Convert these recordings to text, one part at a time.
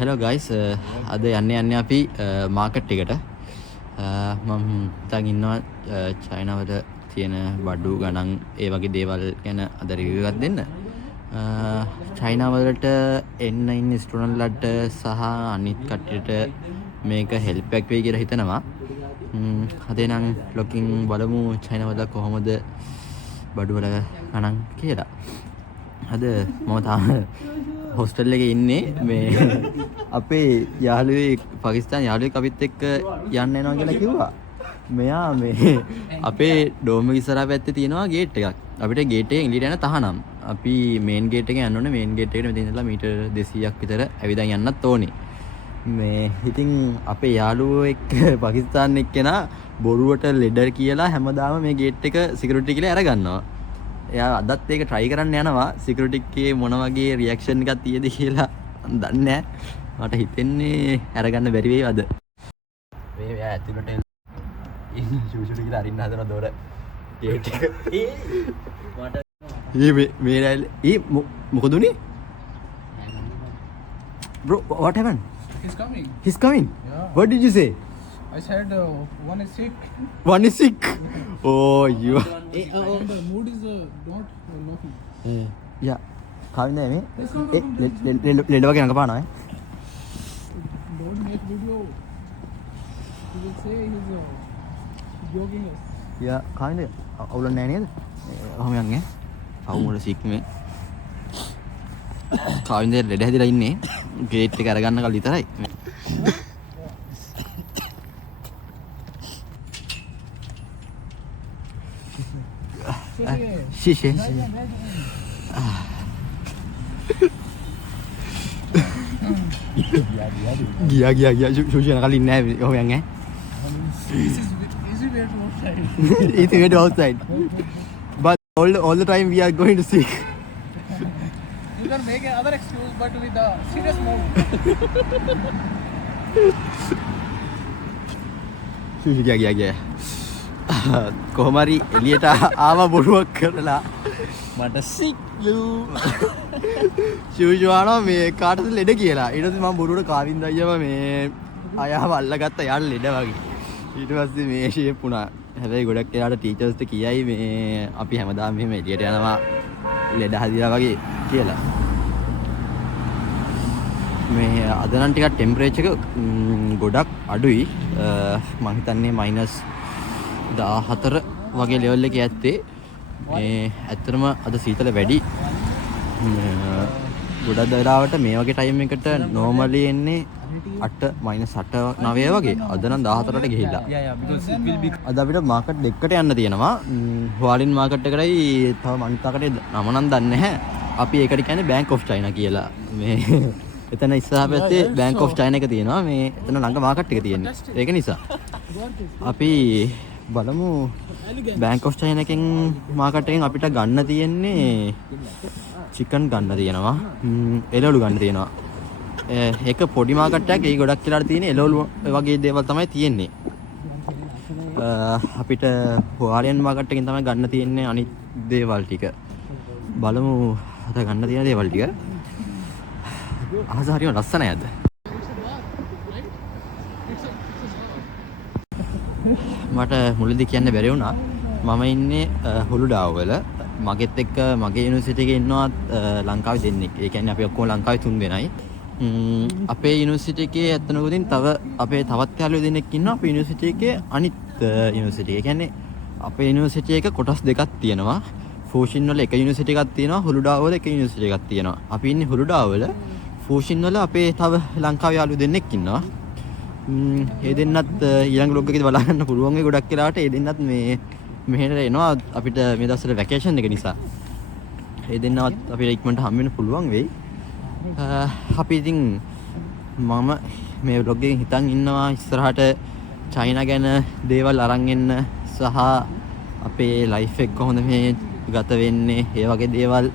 hello guys අද යන්නේ අපි මාකට් එකට මම හිතන් ඉන්නවා චයිනාවල තියෙන බඩු ගණන් ඒ වගේ දේවල් ගැන අද රිවිව් එකක් දෙන්න. චයිනාවලට එන්න ඉන්න ස්ටුඩන්ට්ලට සහ අනිත් කට්ටියට මේක හෙල්ප් එකක් වෙයි කියලා හිතනවා. අද නම් ලොකින් බලමු චයිනාවල කොහොමද බඩු වල ගණන් කියලා. අද මම තාම හොස්ටල් එකේ ඉන්නේ මේ අපේ යාළුවේ පාකිස්තාන යාළුවෙක් අපිත් එක්ක යන්න එනවා කියලා කිව්වා. මෙයා මේ අපේ ඩෝම් එක ඉස්සරහා පැත්තේ තියෙනවා ගේට් එකක්. අපිට ගේට් එකෙන් එළියට යන්න තහනම්. අපි මේන් ගේට් එකෙන් යන්න ඕනේ. මේන් ගේට් එකට මෙතන ඉඳලා මීටර් 200ක් විතර ඇවිදන් යන්නත් ඕනේ. මේ ඉතින් අපේ යාළුවෝ එක්ක පාකිස්තාන එක්කෙනා බොරුවට ලෙඩර් කියලා හැමදාම මේ ගේට් එක සිකියුරිටි කියලා අරගන්නවා. එයා අදත් ඒක try කරන්න යනවා සිකියුරිටි එකේ මොන වගේ රියැක්ෂන් එකක් තියෙද කියලා දන්නේ නැහැ. මට හිතෙන්නේ අරගන්න බැරි වෙයි අද. මේ මෙයා ඇතුළට ඉන්න ෂූෂුටි කියලා අරින්න හදන දොර ගේට් එක. මට මේ මොකද උනේ? Bro, what happened? He's coming. He's coming? Yeah. What did you say? I said one is sick. One is sick. Oh, you. And the mood is not locking. Yeah. Kavinda මේ? ලෙඩ වගේ නඟපානවා ඈ. Don't make video. He will say he's joking us. Yeah, Kavinda අවුලක් නැහැ නේද? ඔහොම යන්නේ. අවුම වල සික් මේ. කාවින්ද ලෙඩ හැදිලා ඉන්නේ. ගේට් එක අරගන්න කල් විතරයි. Shishe. Gila. Sushi nak kali ni oh yang eh. Easy way to outside. Easy way to outside. But all the time we are going to sick. You can make another excuse, but with a serious mood. Sushi gila. කොහොම හරි එළියට ආව බොරුවක් කරලා මට සික්ලු ෂූෂුවානවා මේ කාටද ලෙඩ කියලා. ඊට පස්සේ මම බොරුවට කාවින්ද අයියව මේ අයව අල්ලගත්තා යාළ ලෙඩ වගේ. ඊට පස්සේ මේ ෂේප් වුණා. හැබැයි ගොඩක් එයාට ටීචර්ස්ට කියයි මේ අපි හැමදාම මෙහෙම එළියට යනවා ලෙඩ හදිලා වගේ කියලා. මේ අද නම් ටිකක් ටෙම්පරේචර් එක ගොඩක් අඩුයි. මම හිතන්නේ -14 වගේ ලෙවල් එකේ ඇත්තේ. මේ ඇත්තටම අද සීතල වැඩි. ගොඩක් දවල්වට මේ වගේ ටයිම් එකට normally එන්නේ 8 -8 9 වගේ. අද නම් 14ට ගිහිල්ලා. අද අපිට මාකට් දෙකකට යන්න තියෙනවා. හුවාලින් මාකට් එකටයි තව මනිතාකට නම නම් දන්නේ නැහැ. අපි ඒකට කියන්නේ Bank of China කියලා. මේ එතන ඉස්සරහ පැත්තේ Bank of China එක තියෙනවා. මේ එතන ළඟ මාකට් එක තියෙන්නේ. ඒක නිසා අපි බලමු Bank of China එකෙන් මාකට් එකෙන් අපිට ගන්න තියෙන්නේ චිකන් ගන්න තියෙනවා. එළවලු ගන්න තියෙනවා. ඒක පොඩි මාකට් එකක්. ඒ ගොඩක් කියලා තියෙන එළවලු වගේ දේවල් තමයි තියෙන්නේ. අපිට හුවාලියන් මාකට් එකෙන් තමයි ගන්න තියෙන්නේ අනිත් දේවල් ටික. බලමු අද ගන්න තියෙන දේවල් ටික. අහස හරියම ලස්සනයි අද. මට මුලදී කියන්න බැරි වුණා. මම ඉන්නේ හුළුඩාව වල. මගෙත් එක්ක මගේ යුනිවර්සිටි එකේ ඉන්නවා ලංකාවේ දෙන්නෙක්. ඒ කියන්නේ අපි ඔක්කොම ලංකාවේ 3 දෙනයි. අපේ යුනිවර්සිටි එකේ ඇත්තනකොටින් තව අපේ තවත් යාළුවෝ දෙන්නෙක් ඉන්නවා අපේ යුනිවර්සිටි එකේ අනිත් යුනිවර්සිටි. ඒ කියන්නේ අපේ යුනිවර්සිටි එක කොටස් දෙකක් තියෙනවා. ෆූෂින් වල එක යුනිවර්සිටි එකක් තියෙනවා. හුළුඩාව වල එක යුනිවර්සිටි එකක් තියෙනවා. අපි ඉන්නේ හුළුඩාව වල. ෆූෂින් වල අපේ තව ලංකාවේ යාළුවෝ දෙන්නෙක් ඉන්නවා. ඒ දෙන්නත් ඊළඟ බ්ලොග් එකේදී බලා ගන්න පුළුවන් වෙයි. ගොඩක් වෙලාවට ඒ දෙන්නත් මේ මෙහෙට එනවා අපිට මේ දවස්වල වැකේෂන් එක නිසා. ඒ දෙන්නවත් අපිට ඉක්මනට හම් වෙන්න පුළුවන් වෙයි. අපි ඉතින් මම මේ බ්ලොග් එකෙන් හිතන් ඉන්නවා ඉස්සරහට චයිනා ගැන දේවල් අරන් එන්න සහ අපේ ලයිෆ් එක කොහොමද මේ ගත වෙන්නේ ඒ වගේ දේවල්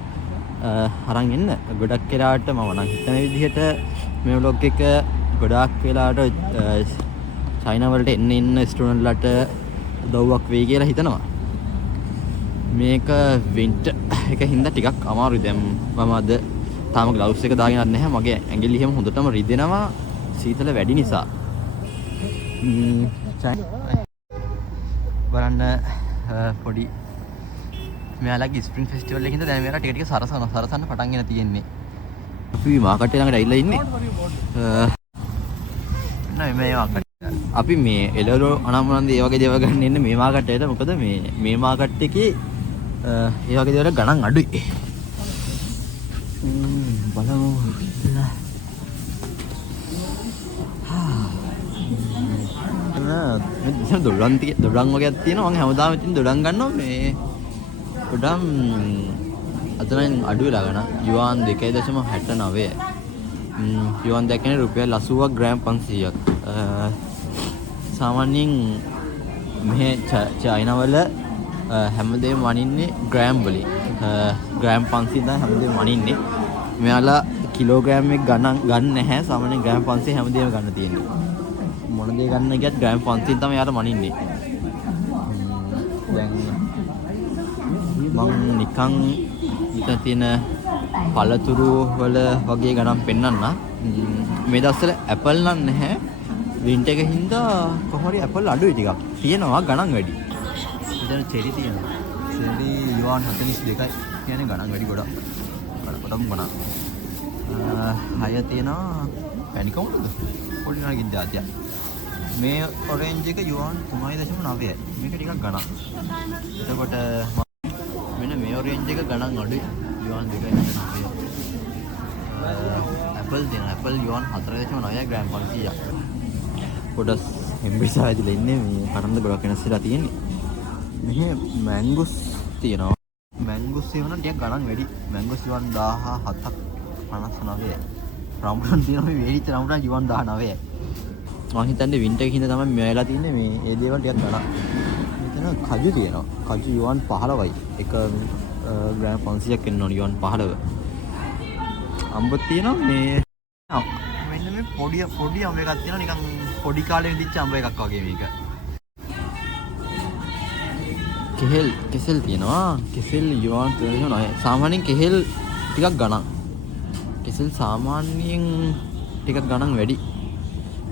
අරන් එන්න. ගොඩක් වෙලාවට මම නම් හිතන විදිහට මේ බ්ලොග් එක ගොඩාක් වෙලාවට චයිනා වලට එන්න ස්ටුඩන්ට්ලට උදව්වක් වෙයි කියලා හිතනවා. මේක වින්ටර් එක හින්දා ටිකක් අමාරුයි. දැන් මම අද තාම ග්ලව්ස් එක දාගෙනත් නැහැ. මගේ ඇඟිලි එහෙම හොඳටම රිදෙනවා සීතල වැඩි නිසා. බලන්න පොඩි මෙයාලගේ ස්ප්‍රින්ග් ෆෙස්ටිවල් එකකින්ද දැන් මෙයාලා ටික ටික සරසන්න පටන් ගෙන තියෙන්නේ. අපි මාකට් ළඟට ඇවිල්ලා ඉන්නේ. නෑ මේ මාකට්. අපි මේ එළවලු අනම්මනන්ද ඒ වගේ දේවල් ගන්න ඉන්නේ මේ මාකට් එකට. මොකද මේ මාකට් එකේ ඒ වගේ දේවල් ගණන් අඩුයි. බලමු. මෙතන දොඩම් වගේක් තියෙනවා. මම හැමදාම ඉතින් දොඩම් ගන්නවා මේ ගොඩම් අතනින් අඩු වෙලා ගන්න. යුවාන් 2.69. යුවාන් දෙක කියන්නේ රුපියල් 80ක් ග්‍රෑම් 500ක්. සාමාන්‍යයෙන් මෙහි චයිනා වල හැමදේම වනින්නේ ග්‍රෑම් වලින්. ග්‍රෑම් 500 තමයි හැමදේම වනින්නේ. මෙයාලා කිලෝග්‍රෑම් එක ගන්න නැහැ. සාමාන්‍යයෙන් ග්‍රෑම් 500 හැමදේම ගන්න තියෙන්නේ. මොන දේ ගන්න ගියත් ග්‍රෑම් 500 තමයි යාට මනින්නේ. දැන් මම නිකන් මෙතන තියෙන පළතුරු වල වගේ ගණන් පෙන්නන්න. මේ දවස්වල ඇපල් නම් නැහැ. වින්ටර් එකේ හින්දා කොහොමරි ඇපල් අඩුයි ටිකක්. තියෙනවා ගණන් වැඩි. මෙතන චෙරි තියෙනවා. චෙරි යුවාන් 42යි. කියන්නේ ගණන් වැඩි ගොඩක්. ගොඩක් ගණන්. හය තියෙනවා. පැණි කොහොමද? පොඩි නගින් જાතියක්. මේ ඔරෙන්ජ් එක යුවාන් 3.9යි. මේක ටිකක් ගණන්. එතකොට මෙන්න මේ ඔරෙන්ජ් එක ගණන් අඩුයි. යුවාන් 2.9යි. ඇපල් දෙනවා. ඇපල් යුවාන් 4.9යි ග්‍රෑම් 500ක්. පොඩස් හෙම්බිසා ඇදලා ඉන්නේ මේ කටන්ද ගොඩක් වෙනස් වෙලා තියෙන්නේ. මෙහි මැන්ගෝස් තියෙනවා. මැන්ගෝස් තියෙනවා ටිකක් ගණන් වැඩි. මැන්ගෝස් යුවාන් 17ක් 59යි. රම්බුටන් තියෙනවා මේ වේලිච්ච රම්බුටන් යුවාන් 19යි. මම හිතන්නේ වින්ටර් එකේ හින්දා තමයි මේ වෙලා තින්නේ මේ ඒ දේවල් ටිකක් ගණන්. මෙතන කජු තියෙනවා. කජු යුවාන් 15යි. එක ග්‍රෑම් 500ක් එන්න ඕන යුවාන් 15. අම්බ තියෙනවා මේ මෙන්න මේ පොඩි අම්බ එකක් තියෙනවා නිකන් පොඩි කාලේ ඉදිච්ච අම්බ එකක් වගේ මේක. කෙහෙල් තියෙනවා. කෙසෙල් යුවාන් 39. සාමාන්‍යයෙන් කෙහෙල් ටිකක් ගණන්. කෙසෙල් සාමාන්‍යයෙන් ටිකක් ගණන් වැඩි.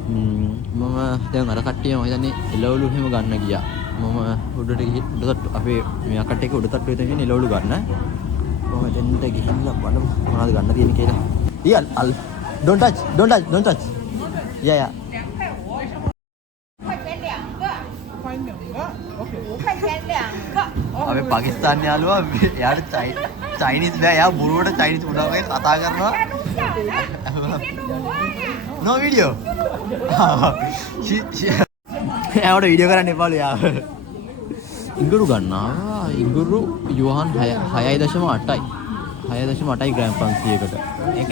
මම දැන් අර කට්ටිය මම හිතන්නේ එළවලු එහෙම ගන්න ගියා. මම උඩට අපේ මේ කට්ටිය එක උඩ තට්ටුවේ තියෙන එළවලු ගන්න. මම දෙන්නට ගිහිල්ලා බලමු මොනවද ගන්න තියෙන්නේ කියලා. ඊයල් don't touch. Yeah. 5块钱2个。Okay. අපි පාකිස්තාන් යාළුවා එයාට චයිනීස් බෑ. එයා බුරුවට චයිනීස් උඩ වගේ කතා කරනවා. No video. එයාට වීඩියෝ කරන්න එපාලු යාව. ඉඟුරු ගන්නවා. ඉඟුරු යුවාන් 6.8යි. 6.8යි ග්‍රෑම් 500කට. ඒක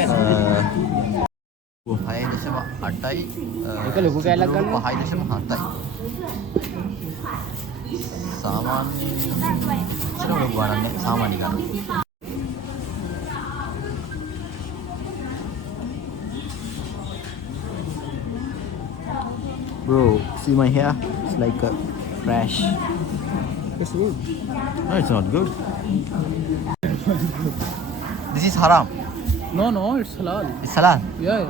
6.8යි. ඒක ලොකු කෑල්ලක් ගන්න. 5.7යි. සාමාන්‍යයෙන් ලොකු ගණන් නෑ. සාමාන්‍ය ගණන්. Bro, see my hair? It's like a trash. It's good. No, it's not good. This is haram. No, it's halal. It's halal. Yeah.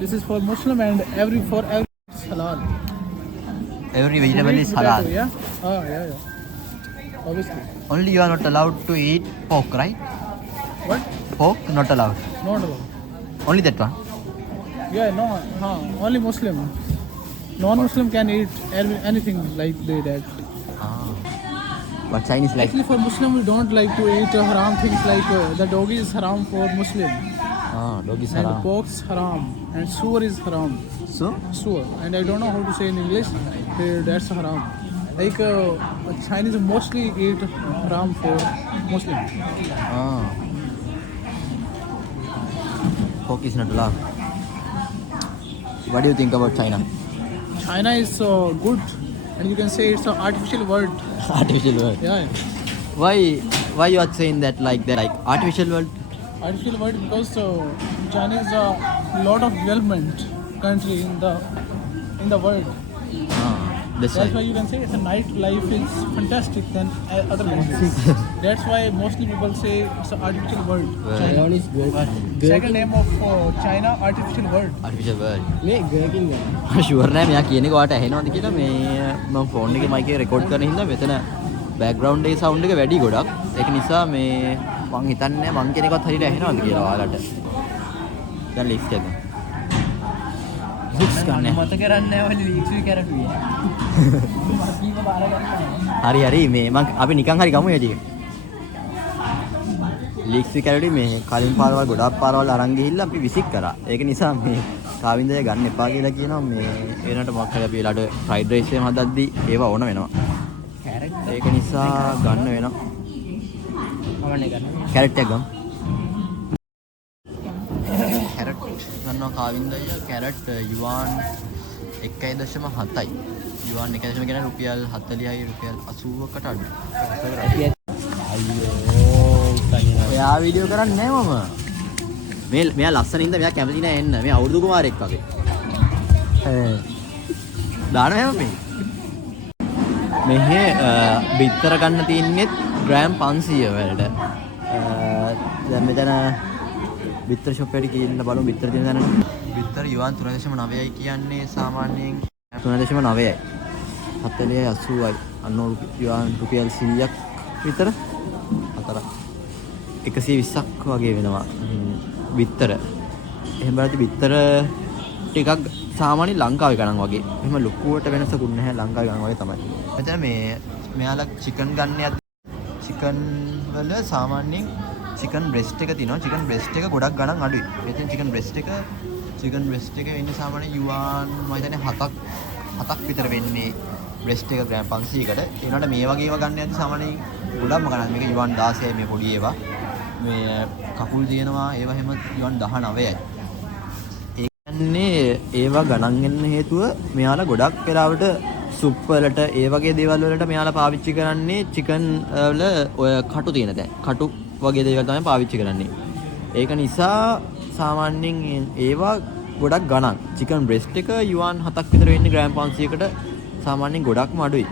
This is for Muslim and every it's halal. Every vegetable is halal. Yeah. Yeah. Obviously. Only you are not allowed to eat pork, right? What? Pork not allowed. Not allowed. Only that one. Yeah, no. Only Muslim. Non-Muslim can eat anything like that. But Chinese like. Actually, for Muslim, we don't like to eat haram things like the doggy is haram for Muslim. Dog is And haram. pork's haram. And suwar is haram. So? Suwar. And I don't know how to say in English. That's haram. Like Chinese mostly eat haram for Muslim. Pork is not allowed. What do you think about China? China is good, and you can say it's an artificial world. Artificial world. Yeah. Why you are saying that like artificial world? Artificial world because China is a lot of development country in the world. That's That's why. why you can say it's a nightlife is fantastic than other countries. That's why mostly people say it's an artificial world. World. China. Taiwan is But second name of China, artificial world. Artificial world. මේ ගර්කින් ගන්න. මම sure නෑ මෙයා කියන එක ඔයාලට ඇහෙනවද කියලා. මේ මම ෆෝන් එකේ මයික් එක රෙකෝඩ් කරන හින්දා මෙතන බෑග්ග්‍රවුන්ඩ් එකේ සවුන්ඩ් එක වැඩි ගොඩක්. ඒක නිසා මේ මං හිතන්නේ මං කියන එකත් හරියට ඇහෙනවද කියලා ඔයාලට. දැන් ලික්ස් එක. ලික්ස් ගන්න. මත කරන්නේ ඔය ලීක්ස් වි කරටුවේ. මකීව බාර ගන්න. හරි හරි මේ මං අපි නිකන් හරි ගමු එදී. ලික්ස් කැරටි මේ කලින් පාරවල් ගොඩක් පාරවල් අරන් ගිහිල්ලා අපි විසික් කරා. ඒක නිසා මේ කාවින්දය ගන්න එපා කියලා කියනවා. මේ වෙනට මොකක් හරි අපි ඊළඟ ෆ්‍රයිඩ් රයිස් එකම හදද්දී ඒව ඕන වෙනවා. කැරට් ඒක නිසා ගන්න වෙනවා. කවන්නේ ගන්න. කැරට් එක ගමු. කැරට් ගන්නවා කාවින්දය. කැරට් යුවාන් 1.7යි. යුවාන් 1.7 කියන්නේ රුපියල් 40යි රුපියල් 80කට අඩු. එයා වීඩියෝ කරන්නේ නැහැ මම. මෙයා ලස්සනින්ද මෙයා කැමති නෑ එන්න. මේ අවුරුදු කුමාරෙක් වගේ. දානවා මේ. මෙහෙ බිත්තර ගන්න තියන්නේ ග්‍රෑම් 500 වලට. දැන් මෙතන බිත්තර ෂොප් එකට ගිහින් බලමු බිත්තර තියෙන තැන. බිත්තර යුවන් 3.9යි කියන්නේ සාමාන්‍යයෙන් 3.9යි. 40යි 80යි. අන්න යුවන් රුපියල් 100ක් විතර. අතර 120ක් වගේ වෙනවා බිත්තර. එහෙම බලද්දි බිත්තර ටිකක් සාමාන්‍ය ලංකාවේ ගණන් වගේ. එහෙම ලොකුවට වෙනසකුත් නැහැ ලංකාවේ ගණන් වගේ තමයි. මෙතන මේ මෙයාලා චිකන් ගන්න යද්දි චිකන් වල සාමාන්‍යයෙන් චිකන් බ්‍රෙස්ට් එක තියෙනවා. චිකන් බ්‍රෙස්ට් එක ගොඩක් ගණන් අඩුයි. මෙතන චිකන් බ්‍රෙස්ට් එක වෙන්නේ සාමාන්‍යයෙන් යුවන් මම හිතන්නේ 7ක් විතර වෙන්නේ බ්‍රෙස්ට් එක ග්‍රෑම් 500කට. ඒ වුණාට මේ වගේම ගන්න යද්දි සාමාන්‍යයෙන් ගොඩක්ම ගණන්. මේක යුවන් 16යි මේ පොඩි ඒවා. මේ කකුල් තියෙනවා ඒවා හැම යුවන් 19යි. ඒ කියන්නේ ඒවා ගණන් ගන්න හේතුව මෙයාලා ගොඩක් වෙලාවට සුප් වලට ඒ වගේ දේවල් වලට මෙයාලා පාවිච්චි කරන්නේ චිකන් වල ඔය කටු තියෙන තැන්. කටු වගේ දේවල් තමයි පාවිච්චි කරන්නේ. ඒක නිසා සාමාන්‍යයෙන් ඒවා ගොඩක් ගණන්. චිකන් බ්‍රෙස්ට් එක යුවන් 7ක් විතර වෙන්නේ ග්‍රෑම් 500කට සාමාන්‍යයෙන් ගොඩක්ම අඩුයි.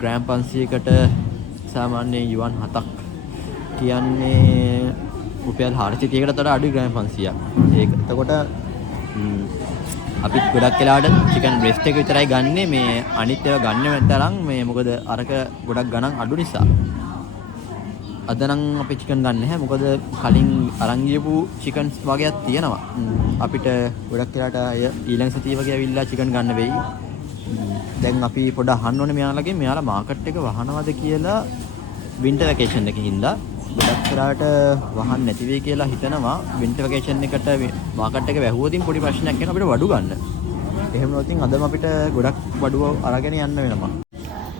ග්‍රෑම් 500කට සාමාන්‍යයෙන් යුවන් 7ක් කියන්නේ රුපියල් 430කට වඩා අඩුයි ග්‍රෑම් 500ක්. ඒක එතකොට අපිත් ගොඩක් වෙලාවට චිකන් බ්‍රෙස්ට් එක විතරයි ගන්නෙ. මේ අනිත් ඒවා ගන්න නැතරම් මේ මොකද අරක ගොඩක් ගණන් අඩු නිසා. අද නම් අපි චිකන් ගන්න නැහැ. මොකද කලින් අරන් ගියපු චිකන් වගේක් තියෙනවා. අපිට ගොඩක් වෙලාවට අය ඊළඟ සතිය වගේ ඇවිල්ලා චිකන් ගන්න වෙයි. දැන් අපි පොඩ අහන්න ඕනේ මෙයාලගෙන්. මෙයාලා මාකට් එක වහනවද කියලා වින්ටර් වැකේෂන් එකකින් හින්දා ගොඩක් වෙලාවට වහන්න නැති වෙයි කියලා හිතනවා. වින්ටර් වැකේෂන් එකට මාකට් එක වැහුවොතින් පොඩි ප්‍රශ්නයක් වෙනවා අපිට වඩු ගන්න. එහෙම නොතින් අදම අපිට ගොඩක් වඩුව අරගෙන යන්න වෙනවා.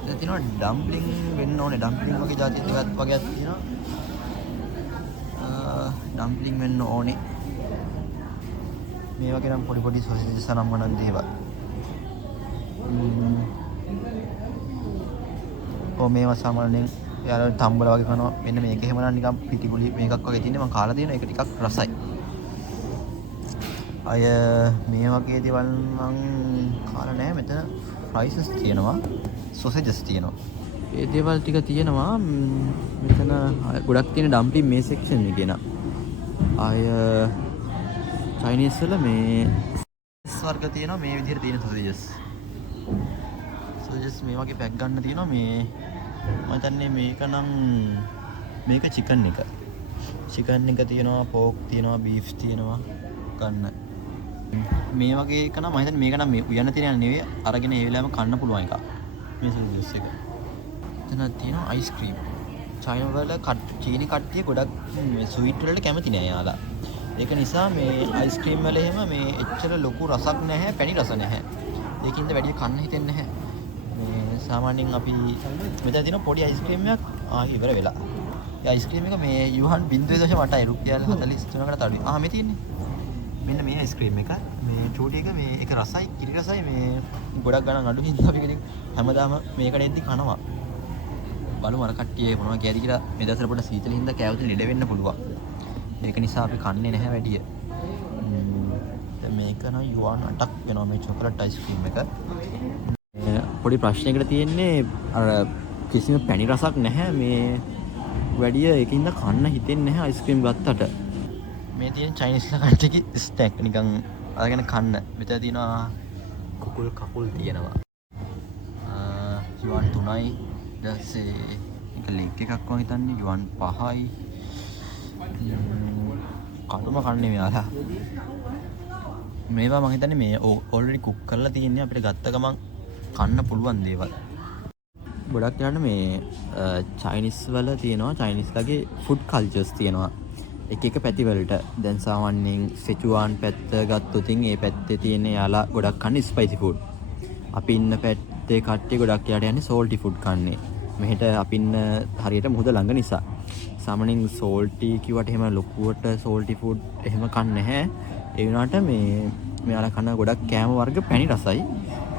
දැන් තියෙනවා ඩම්ප්ලින් වෙන්න ඕනේ. ඩම්ප්ලින් වගේ જાති දෙකක් වගේක් තියෙනවා. ඩම්ප්ලින් වෙන්න ඕනේ. මේ වගේ නම් පොඩි සොසේජස් අනම්මනම් දේවල්. මේවා සාමාන්‍යයෙන් යාළුවෝ තම්බල වගේ කරනවා. මෙන්න මේක එහෙම නම් නිකන් පිටිපුලි මේකක් වගේ තියෙන්නේ. මම කාලා තියෙනවා. ඒක ටිකක් රසයි. අය මේ වගේ දේවල් නම් කාලා නැහැ. මෙතන ෆ්‍රයිසස් තියෙනවා. සොසේජස් තියෙනවා. ඒ දේවල් ටික තියෙනවා. මෙතන ගොඩක් තියෙන ඩම්ප්ලින් මේ සෙක්ෂන් එකේ න. අය චයිනීස් වල මේ වර්ග තියෙනවා. මේ විදිහට තියෙන සොසේජස් මේ වගේ පැක් ගන්න තියෙනවා. මේ මම හිතන්නේ මේක නම් මේක චිකන් එක තියෙනවා. පෝක් තියෙනවා. බීෆ් තියෙනවා ගන්න. මේ වගේ එක නම් මම හිතන්නේ මේක නම් මේ උයන්න තියෙන නෙවෙයි. අරගෙන ඒ වෙලාවෙම කන්න පුළුවන් එකක්. මේ සොසේජස් එක. එතන තියෙනවා අයිස්ක්‍රීම්. චයිනා වල චීනි කට්ටිය ගොඩක් ස්වීට් වලට කැමති නෑ යාලා. ඒක නිසා මේ අයිස්ක්‍රීම් වල එහෙම මේ එච්චර ලොකු රසක් නැහැ. පැණි රස නැහැ. ඒකින්ද වැඩි කන්න හිතෙන්නේ නැහැ. මේ සාමාන්‍යයෙන් අපි මෙතන තියෙන පොඩි අයිස්ක්‍රීම් එකක් ඉවර වෙලා. ඒ අයිස්ක්‍රීම් එක මේ යුහන් 0.8යි රුපියල් 43කට අඩුයි. මේ තියෙන්නේ. මෙන්න මේ අයිස්ක්‍රීම් එක. මේ චූටි එක මේ එක රසයි, කිරි රසයි මේ ගොඩක් ගණන් අඩු හින්දා අපි කෙනෙක් හැමදාම මේකට එද්දි කනවා. බලමු අර කට්ටිය මොනවා කියද කියලා. මේ දවස්වල පොඩ සීතල හින්දා කෑවොත් ලෙඩ වෙන්න පුළුවන්. ඒක නිසා අපි කන්නේ නැහැ වැඩිය. මේක නම් යුවන් 8ක් වෙනවා මේ චොකලට් අයිස්ක්‍රීම් එක. පොඩි ප්‍රශ්නයකට තියෙන්නේ අර කිසිම පැණි රසක් නැහැ මේ වැඩිය ඒකින්ද කන්න හිතෙන්නේ නැහැ අයිස්ක්‍රීම් ගත්තට. මේ තියෙන චයිනීස් ලකන්ටි ස්ටැක් නිකන් අරගෙන කන්න. මෙතන තියෙනවා කකුල් තියෙනවා. යුවන් 3යි ඊටසේ එක ලෙග් එකක් වගේ හිතන්නේ යුවන් 5යි. කඩුම කන්නේ මෙයාලා. මේවා මම හිතන්නේ මේ ඔල්රෙඩි කුක් කරලා තියෙන්නේ අපිට ගත්ත ගමන් කන්න පුළුවන් දේවල්. ගොඩක් යන මේ චයිනිස් වල තියෙනවා චයිනිස්ලාගේ ෆුඩ් කල්චර්ස් තියෙනවා එක එක පැති වලට. දැන් සාමාන්‍යයෙන් සිචුවාන් පැත්ත ගත්තොත් ඒ පැත්තේ තියෙන යාලා ගොඩක් කන්නේ ස්පයිසි ෆුඩ්. අපි ඉන්න පැත්තේ කට්ටිය ගොඩක් යාට යන්නේ සෝල්ටි ෆුඩ් කන්නේ. මෙහෙට අපි ඉන්න හරියට මුහුද ළඟ නිසා. සාමාන්‍යයෙන් සෝල්ටි කිව්වට එහෙම ලොකුවට සෝල්ටි ෆුඩ් එහෙම කන්නේ නැහැ. ඒ වුණාට මේ මෙයාලා කන ගොඩක් කෑම වර්ග පැණි රසයි.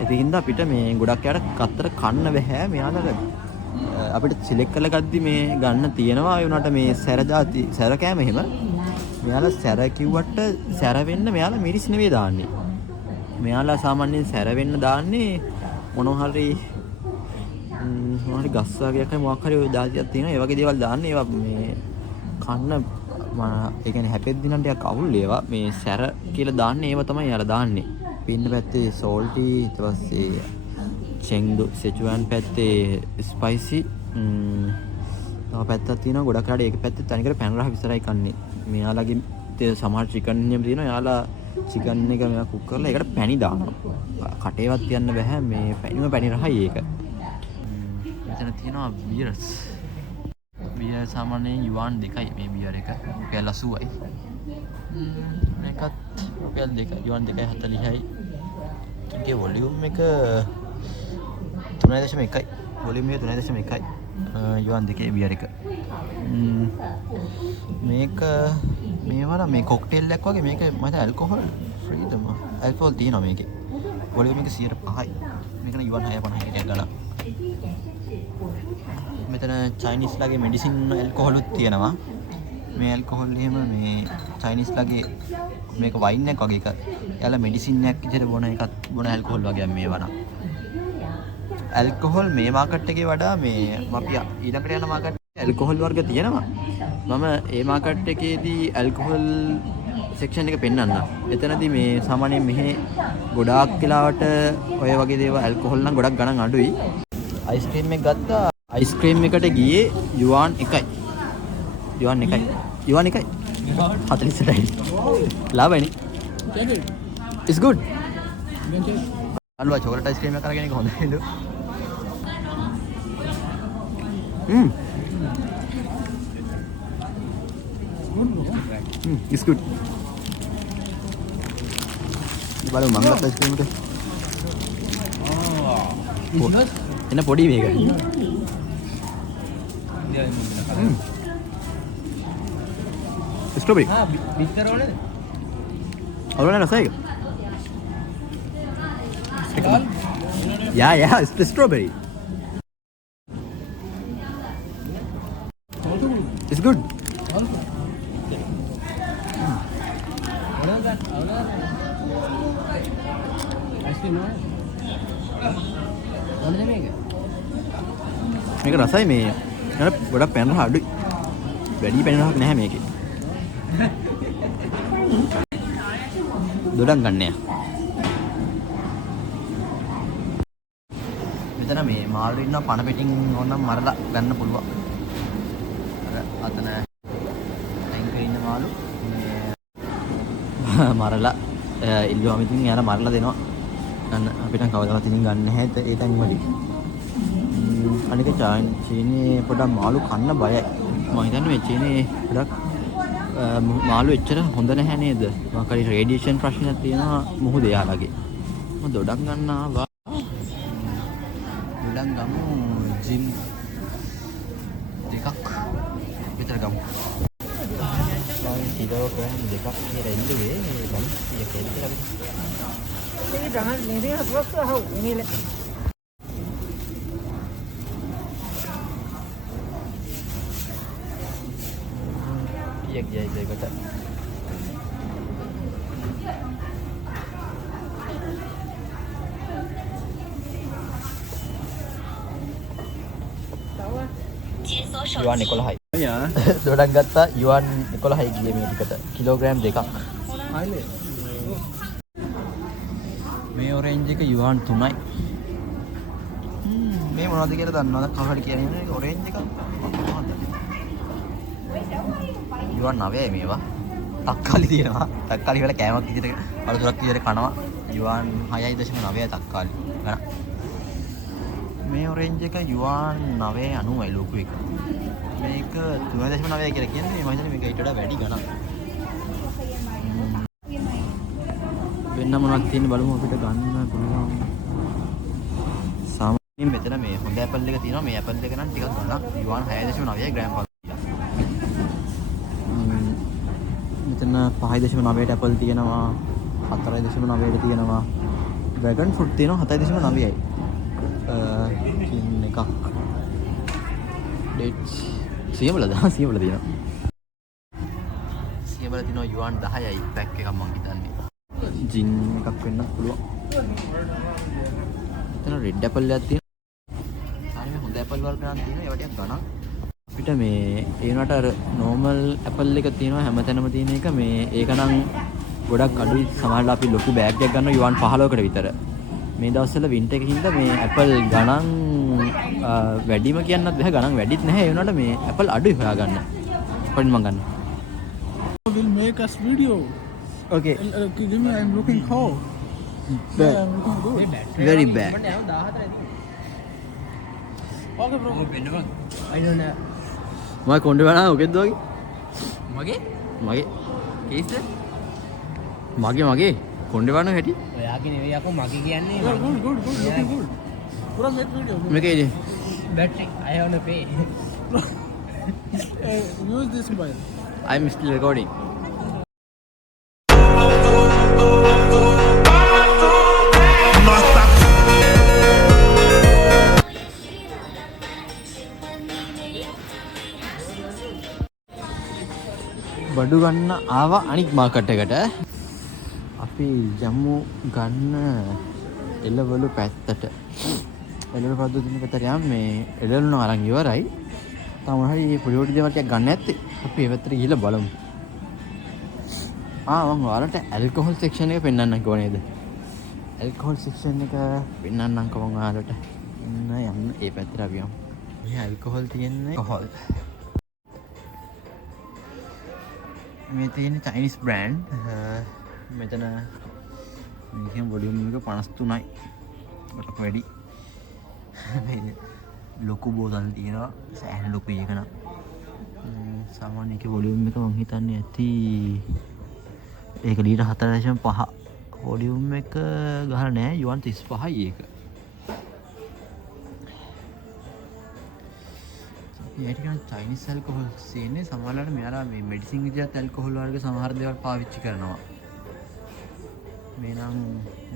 ඒකින්ද අපිට මේ ගොඩක් යාට කත්තර කන්න බෑ. මෙයාලා අපිට සිලෙක්ට් කරලා ගද්දි මේ ගන්න තියෙනවා. ඒ වුණාට මේ සැර කෑම එහෙම මෙයාලා සැර කිව්වට සැර වෙන්න මෙයාලා මිරිස් නෙවෙයි දාන්නේ. මෙයාලා සාමාන්‍යයෙන් සැර වෙන්න දාන්නේ මොනවා හරි ගස් වර්ගයක් හරි මොකක් හරි ඔය දාතියක් තියෙනවා. ඒ වගේ දේවල් දාන්නේ. ඒවා මේ කන්න ඒ කියන්නේ හැපෙද්දි නම් ටිකක් අවුල් ඒවා. මේ සැර කියලා දාන්නේ ඒව තමයි යාලා දාන්නේ. පින්න පැත්තේ සෝල්ටි ඊට පස්සේ චෙන්දු සෙචුවන් පැත්තේ ස්පයිසි තව පැත්තක් තියෙනවා ගොඩක් අය ඒක පැත්තේ තනිකර පැන රහ විතරයි කන්නේ. මෙයාලගේ සමහර චිකන් එකම තියෙනවා. යාලා චිකන් එක මෙයා කුක් කරලා ඒකට පැණි දානවා. කටේවත් තියන්න බෑ මේ පැණි රහයි ඒක. මෙතන තියෙනවා බියර්ස්. බියර් සාමාන්‍යයෙන් යුවන් 2යි මේ බියර් එක. රුපියල් 80යි. මේකත් රුපියල් 2යි යුවන් 2.40යි. ඒකේ වොලියුම් එක 3.1යි. වොලියුම් එක 3.1යි. යුවන් 2 බියර් එක. මේක මේවර මේ කොක්ටේල් එකක් වගේ මේක මම හිතා ඇල්කොහොල් ෆ්‍රීද ඇල්කොහොල් තියෙනවා මේකේ. වොලියුම් එක 5යි. මේක යුවන් 6.50කට ගන්න. මෙතන චයිනීස්ලාගේ මෙඩිසින් ඇල්කොහොලුත් තියෙනවා. මේ ඇල්කොහොල් එහෙම මේ චයිනීස්ලාගේ මේක වයින් එකක් වගේ එකක්. එයාලා මෙඩිසින් එකක් විදිහට බොන ඇල්කොහොල් වගේ මේ වණ. ඇල්කොහොල් මේ මාකට් එකේ වඩා මේ අපි ඊළඟට යන මාකට් ඇල්කොහොල් වර්ග තියෙනවා. මම ඒ මාකට් එකේදී ඇල්කොහොල් සෙක්ෂන් එක පෙන්වන්න. එතනදී මේ සාමාන්‍යයෙන් මෙහි ගොඩාක් වෙලාවට ඔය වගේ දේවල් ඇල්කොහොල් නම් ගොඩක් ගණන් අඩුයි. අයිස්ක්‍රීම් එක ගත්තා. අයිස්ක්‍රීම් එකට ගියේ යුවන් 1යි. යුවන් 1යි. යුවන් 1යි. 48යි. ලාභයිනේ. It's good. Alva chocolate ice cream එකක් අරගෙන එක හොඳයි නේද? It's good. බලමු මම ගත්ත අයිස්ක්‍රීම් එක. එන්න පොඩි මේක. ස්ට්‍රොබෙරි. bitter වලද? අවුල නැහැ Yeah, it's the strawberry. It's good. මේක රසයි මේ නේද ගොඩක් පැන රහ අඩුයි. වැඩි පැන රහක් නැහැ මේකේ. දොඩම් ගන්නෑ. මෙතන මේ මාළු ඉන්නවා පණ පිටින් ඕනනම් මරලා ගන්න පුළුවන්. අර අතන ටැංකරේ ඉන්න මාළු මේ මරලා ඉල්ලුවම ඉතින් යාලා මරලා දෙනවා. ගන්න අපිට කවදාවත් ඉතින් ගන්න නැහැ ඒ තැන් වලින්. අනික චීනේ පොඩක් මාළු කන්න බයයි. මම හිතන්නේ මේ චීනේ පොඩක් මාළු එච්චර හොඳ නැහැ නේද? මොකක් හරි රේඩියේෂන් ප්‍රශ්නයක් තියෙනවා මුහුදේ යාලගේ. මම දොඩම් ගන්න ආවා. දොඩම් ගමු ජිම් දෙකක් විතර ගමු. මම කිලෝ ග්‍රෑම් දෙකක් කියලා ඉල්ලුවේ. මම කීයක් කියලා අපි. මේ ගහන නේද හොස්ස හො ඉනිල. කීයක් ගියයිද ඒකට? යුවන් 11යි. දොඩක් ගත්තා යුවන් 11යි ගියේ මේ ටිකට. කිලෝග්‍රෑම් 2ක්. මේ ඔරෙන්ජ් එක යුවන් 3යි. මේ මොනවද කියලා දන්නවද? කවුරුහරි කියන්නේ ඔරෙන්ජ් එක. යුවන් 9යි මේවා. තක්කාලි තියෙනවා. තක්කාලි වල කෑමක් විදිහට වලතුරක් විදිහට කනවා. යුවන් 6.9යි තක්කාලි. ගන්න. මේ ඔරෙන්ජ් එක යුවන් 9.90යි ලොකු එක. මේක 3.9 කියලා කියන්නේ මම හිතන්නේ මේක ඊට වඩා වැඩි ගණන්. වෙන මොනවද තියෙන්නේ බලමු අපිට ගන්න පුළුවන්. සාමාන්‍යයෙන් මෙතන මේ හොඳ ඇපල් එක තියෙනවා. මේ ඇපල් එක නම් ටිකක් ගණන් යුවන් 6.9යි ග්‍රෑම් 5. මෙතන 5.9ට ඇපල් තියෙනවා. 4.9ට තියෙනවා. ඩ්‍රැගන් ෆෘට් තියෙනවා 7.9යි. කින් එකක්. ඩේට්ස් සියවල තියෙනවා. සියවල තියෙනවා යුවන් 10යි පැක් එකක් මම හිතන්නේ. ජින් එකක් වෙන්න පුළුවන්. එතන රෙඩ් ඇපල් එකක් තියෙනවා. හරිය හොඳ ඇපල් වර්ග නම් තියෙනවා. ඒවා ටිකක් ගණන්. අපිට මේ ඒ වුණාට අර නෝමල් ඇපල් එක තියෙනවා හැමතැනම තියෙන එක මේ ඒක නම් ගොඩක් අඩුයි. සමහරවිට අපි ලොකු බෑග් එකක් ගන්නවා යුවන් 15කට විතර. මේ දවස්වල වින්ටර් එකකින් මේ ඇපල් ගණන් වැඩිම කියන්නත් බෑ. ගණන් වැඩිත් නැහැ. ඒ වුණාට මේ ඇපල් අඩුයි හොයාගන්න. කොහෙන්ද මම ගන්න? Will make us video. Okay. Give me, I'm looking how. Bad. I'm looking good. Very bad. Okay, bro. I don't know. මම කොණ්ඩේ වනා ඔකෙද්ද වගේ? මගේ? මගේ කේස්ද? මගේ කොණ්ඩේ වනා හැටි? ඔයාගේ නෙවෙයි යකෝ මගේ කියන්නේ. Yeah, good. Looking good. Pura make video. මේකේදී Battery. I have to pay. Use this mobile. I'm still recording. බඩු ගන්න ආවා අනික් මාකට් එකට. අපි යමු ගන්න එළවලු පැත්තට. එළවලු පද්ධතිය පැත්තට යම් මේ එළවලු නම් අරන් ඉවරයි. තාම හරි පොඩි පොඩි දේවල් ටිකක් ගන්න නැත්තේ. අපි ඒ පැත්තට ගිහලා බලමු. මම ඔයාලට ඇල්කොහොල් සෙක්ෂන් එක පෙන්වන්නම් කිව්වා නේද? ඇල්කොහොල් සෙක්ෂන් එක පෙන්වන්නම් කොහොම ඔයාලට. යන්න ඒ පැත්තට අපි යමු. මේ ඇල්කොහොල් තියෙන්නේ කොහොල්. මේ තියෙන චයිනිස් බ්‍රෑන්ඩ්. මෙතන මේකෙන් වොලියුම් එක 53යි. මට වැඩි. මේ ලොකු බෝතල් තියෙනවා. සෑහෙන ලොකුයි එක නම්. සාමාන්‍ය එකේ වොලියුම් එක මම හිතන්නේ ඇති ඒක ලීටර් 4.5. වොලියුම් එක ගහලා නැහැ. යුවන් 35යි ඒක. ඒක කියන චයිනිස් ඇල්කොහොල් සීනේ සමහරවිට මෙයාලා මේ මෙඩිසින් විදිහට ඇල්කොහොල් වර්ග සමහර දේවල් පාවිච්චි කරනවා. මේ නම්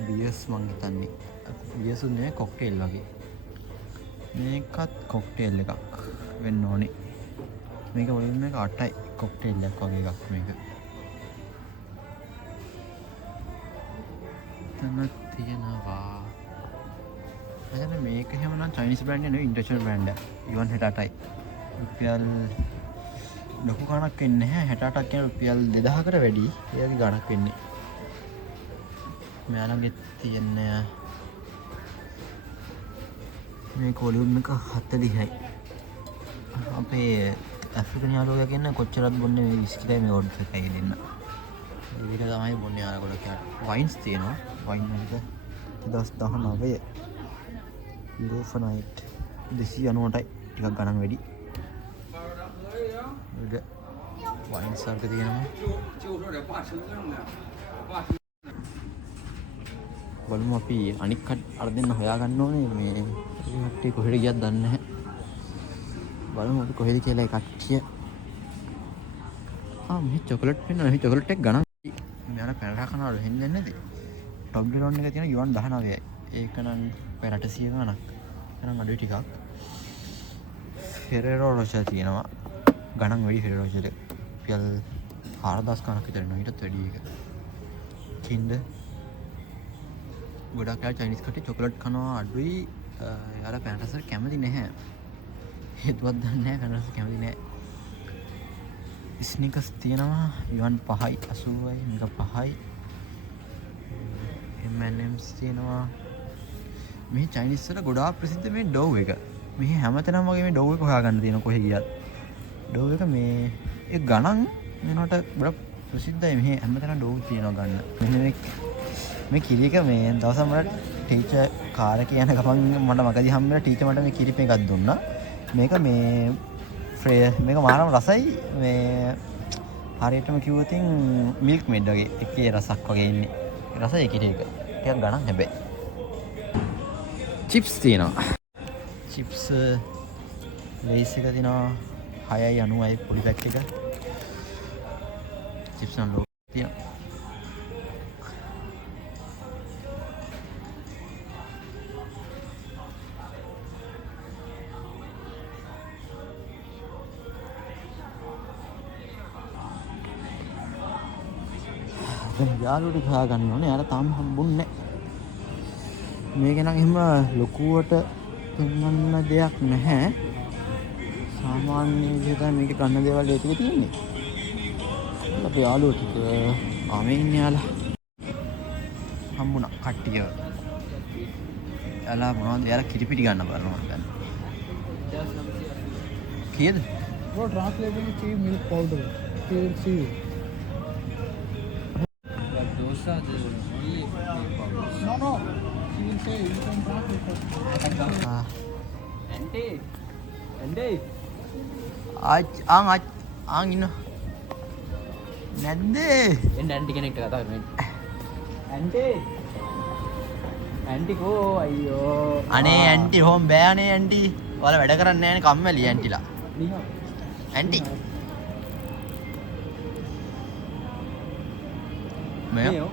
බියර්ස් මං හිතන්නේ. බියර්ස් නේ කොක්ටේල් වගේ. මේකත් කොක්ටේල් එකක් වෙන්න ඕනේ. මේක වොලියුම් එක 8යි. කොක්ටේල් එකක් වගේ එකක් මේක. තන තියෙනවා. එතන මේක හැමනම් චයිනිස් බ්‍රෑන්ඩ් එක නෙවෙයි ඉන්ටර්නැෂනල් බ්‍රෑන්ඩ් එක. යුවන් 68යි. රුපියල් ලොකු ගණක් වෙන්නේ නැහැ. 68ක් කියන රුපියල් 2000කට වැඩි. ඒකේ ගණක් වෙන්නේ. මෙයාලගේ තියෙන්නේ මේ වොලියුම් එක 40යි. අපේ ඇෆ්‍රිකන් යාළුවෝ කියන්නේ කොච්චරද බොන්නේ මේ විස්කිලයි මේ ඕඩර් එකයි දෙන්න. ඒක තමයි බොන්නේ යාළුවෝ කියන්නේ. වයින්ස් තියෙනවා. වයින් එක 2019 ලෝෆනයිට් 298යි. ටිකක් ගණන් වැඩි. ඒක වයින්ස් වර්ග තියෙනවා. බලමු අපි අනික් අර දෙන්න හොයාගන්න ඕනේ මේ කට්ටිය කොහෙද ගියත් දන්නේ නැහැ. බලමු අපි කොහෙද කියලා ඒ කට්ටිය. මේ චොකලට් පෙන්න මේ චොකලට් එක ගණන් මෙයාලා පැනලා කනවා හෙන්නේ නැද්ද? ටොබ්ලරොන් එක තියෙන යුවන් 19යි. ඒක නම් පැය 800 ගණක්. එහෙනම් අඩුයි ටිකක්. ෆෙරෙරෝ රොෂර් තියෙනවා. ගණන් වැඩි ෆෙරෙරෝ රොෂර්. රුපියල් 4000 ගණක් විතර නේ ඊටත් වැඩි එක. කින්ද ගොඩක් අය චයිනිස් කට්ටිය චොකලට් කනවා අඩුයි. යාලා පැනටසර් කැමති නැහැ. හේතුවක් දන්නේ නැහැ කනරස කැමති නැහැ. ස්නිකර්ස් තියෙනවා යුවන් 5යි 80යි මේක 5යි. M&M's තියෙනවා. මේ චයිනීස් වල ගොඩාක් ප්‍රසිද්ධ මේ ඩෝව් එක. මේ හැමතැනම වගේ මේ ඩෝව් එක හොයාගන්න තියෙනවා කොහෙ ගියත්. ඩෝව් එක මේ ඒ ගණන් වෙනකොට ගොඩක් ප්‍රසිද්ධයි. මේ හැමතැනම ඩෝව් තියෙනවා ගන්න. මෙන්න මේ කිරි එක මේ දවසක් මට ටීචර් කාර් එකේ යන ගමන් මට මගදී හම්බෙලා ටීචර් මට මේ කිරි එකක් දුන්නා. මේක මේ මේක මාරම රසයි. මේ හරියටම කිව්වොත් මිල්ක් මේඩ් වගේ එකේ රසක් වගේ ඉන්නේ. රසයි කිරි එක. ටිකක් ගණන් හැබැයි. චිප්ස් තියෙනවා. චිප්ස් ලේස් එක තියෙනවා 6.90යි පොඩි පැක් එක. චිප්ස් නම් ලෝ තියෙනවා. දැන් යාළුවෝ ටික හොයාගන්න ඕනේ. යාළුවා තාම හම්බුන්නේ නැහැ. මේක නම් එහෙම ලොකුවට පෙන්වන්න දෙයක් නැහැ. සාමාන්‍ය විදිහට මේක ගන්න දේවල් ඒ ටික තියෙන්නේ. අපි යාළුවෝ ටික ආමේ ඉන්නේ යාළුවා. හම්බුණා කට්ටිය. යාළුවා මොනවද යාළුවා කිරිපිටි ගන්න බලනවා දැන්. කීයද? Bro, translating tea milk powder. He will see you. But those are the only milk powders. No. He will say you can translate first. Andy. ආන් ඉන්න නැද්ද? එන්න ඇන්ටි කෙනෙක්ට කතා කරමු. ඇන්ටි කෝ අයියෝ. අනේ ඇන්ටි හොම් බෑනේ ඇන්ටි. ඔයාලා වැඩ කරන්නේ නැහැනේ කම්මැලි ඇන්ටිලා. ඇන්ටි. මෙයා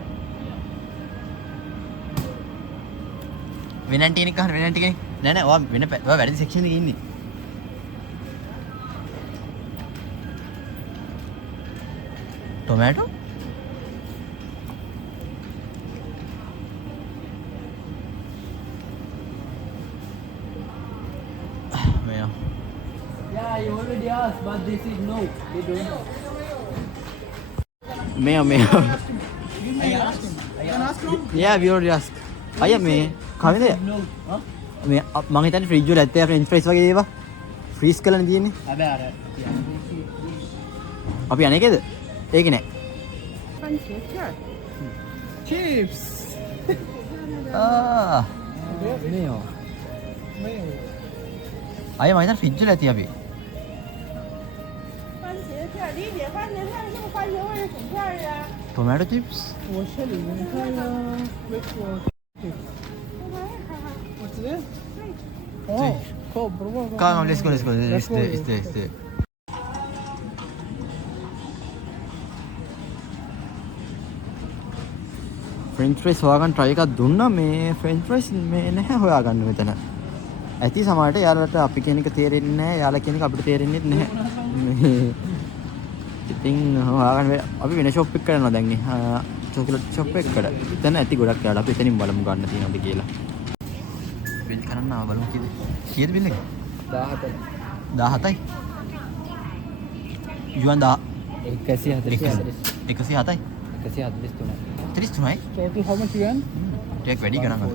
වෙන ඇන්ටි කෙනෙක් අහන්න වෙන ඇන්ටි කෙනෙක්. නෑ ඔයා වැඩි සෙක්ෂන් එකේ ඉන්නේ. Tomato Yeah, you already asked, but they said no. They don't know. Mayo. You can ask him. You can ask him. Yeah, we already asked. අයියා මේ කවුද? No. Huh? මේ මං හිතන්නේ ෆ්‍රිජ් වල ඇත්තේ ෆ්‍රෙන්ච් ෆ්‍රයිස් වගේ ඒවා ෆ්‍රීස් කරලානේ තියෙන්නේ. අබේ අර. අපි අනේකේද? ඒක නෑ. 番茄片儿， Chips. මේ යෝ. Mayo. අයියා මං හිතන්නේ ෆ්‍රිජ් වල ඇති අපි.番茄片儿，李姐，番茄片儿是不是番茄味儿薯片儿啊？ tomato chips 我这里面看呀，wait for chips. What's this? Oh, cool, bro. Come on, let's go. Stay. French fries හොයාගන්න try එකක් දුන්නා මේ ෆ්‍රෙන්ච් ෆ්‍රයිස් මේ නැහැ හොයාගන්න මෙතන. ඇති සමහරට යාළුවට අපි කියන එක තේරෙන්නේ නැහැ. යාළුවා කියන එක අපිට තේරෙන්නේ නැහැ. ඉතින් හොයාගන්න අපි වෙන ෂොප් එකකට යනවා දැන් නේ. චොකලට් ෂොප් එකකට. එතන ඇති ගොඩක් යාළුවා. අපි එතනින් බලමු ගන්න තියෙනවද කියලා. බිල් කරන්න ආව බලමු කීයද බිල් එක? 17. 17යි. යුවන් 140. 107යි. 143. 33යි. Total how much yuan? ටිකක් වැඩි ගණන් අද.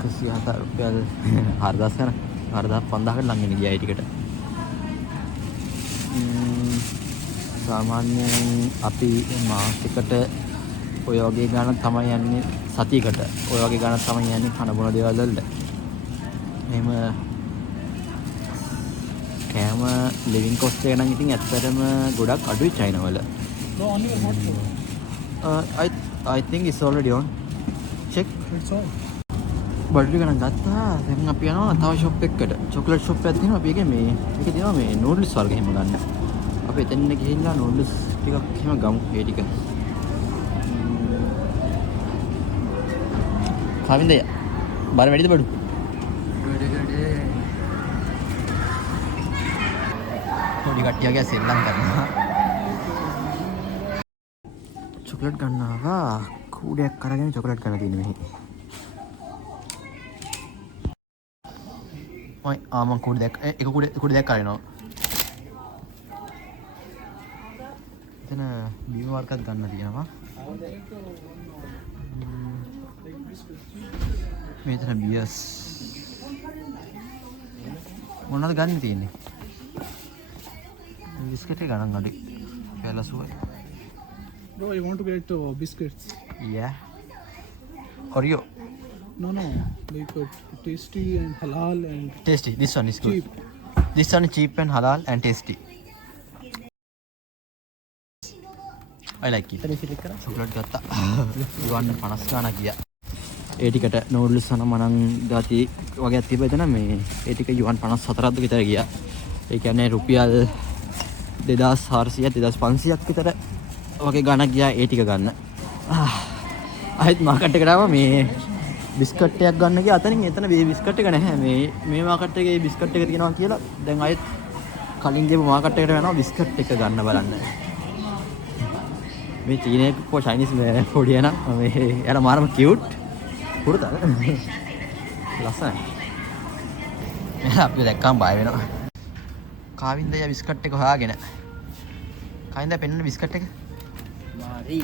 107 රුපියල් 4000 ගණන් 4500කට ළඟ ඉන්නේ ගියා ඒ ටිකට. සාමාන්‍යයෙන් අපි මාසෙකට ඔය වගේ ගණන් තමයි යන්නේ සතියකට. ඔය වගේ ගණන් තමයි යන්නේ කන බොන දේවල් වලට. එහෙම කෑම ලිවිං කොස්ට් එක නම් ඉතින් ඇත්තටම ගොඩක් අඩුයි චයිනා වල. No, only a hot food. I think it's already on. Check. It's all. බඩු ටික නම් ගත්තා. දැන් අපි යනවා තව ෂොප් එකකට. චොකලට් ෂොප් එකක් තියෙනවා. අපි ඒකේ මේකේ තියෙනවා මේ නූඩල්ස් වර්ග එහෙම ගන්න. අපි එතන ගිහිල්ලා නූඩල්ස් ටිකක් එහෙම ගමු ඒ ටික. කවින්ද බර වැඩිද බඩු? පොඩි කට්ටියගේ සෙල්ලම් කරනවා. චොකලට් ගන්නවා. කූඩයක් අරගෙන චොකලට් ගන්න තියෙන මෙහි. මම කුඩ දැක් එක කුඩ දැක් කරනවා. එතන බීම වර්කත් ගන්න තියෙනවා. මෙතන බියර්ස් මොනවද ගන්න තියෙන්නේ? බිස්කට් එක ගණන් අඩි. පැලසුවයි. Bro, I want to get biscuits. Yeah. Oreo. No, like tasty and halal and Tasty. This one is good. cheap. This one is cheap and halal and tasty. I like it. Chocolate ගත්තා. ඉවන්න 50 ගාණක් ගියා. ඒ ටිකට noodles සන මනන් ගාති වගේක් තිබ්බ එතන මේ ඒ ටික යුවන් 54ක් විතර ගියා. ඒ කියන්නේ රුපියල් 2400ක් 2500ක් විතර වගේ ගාණක් ගියා ඒ ටික ගන්න. ආයෙත් මාකට් එකට ආවා මේ බිස්කට් එකක් ගන්න ගියා. අතනින් එතන මේ බිස්කට් එක නැහැ. මේ මාකට් එකේ බිස්කට් එක තියෙනවා කියලා දැන් ආයෙත් කලින් ගිහපු මාකට් එකට යනවා බිස්කට් එක ගන්න බලන්න. මේ චීනයේ කො චයිනීස් මේ පොඩි එන මේ යාර මාරම කියුට් පුරුතද ලස්සනයි. මෙයා අපි දැක්කම බය වෙනවා. කාවින්ද යා බිස්කට් එක හොයාගෙන කාවින්ද පෙන්නන බිස්කට් එක Mari.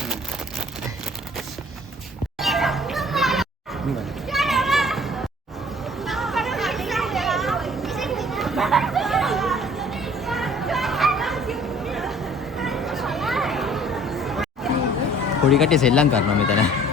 පොඩි කට්ටිය සෙල්ලම් කරනවා මෙතන.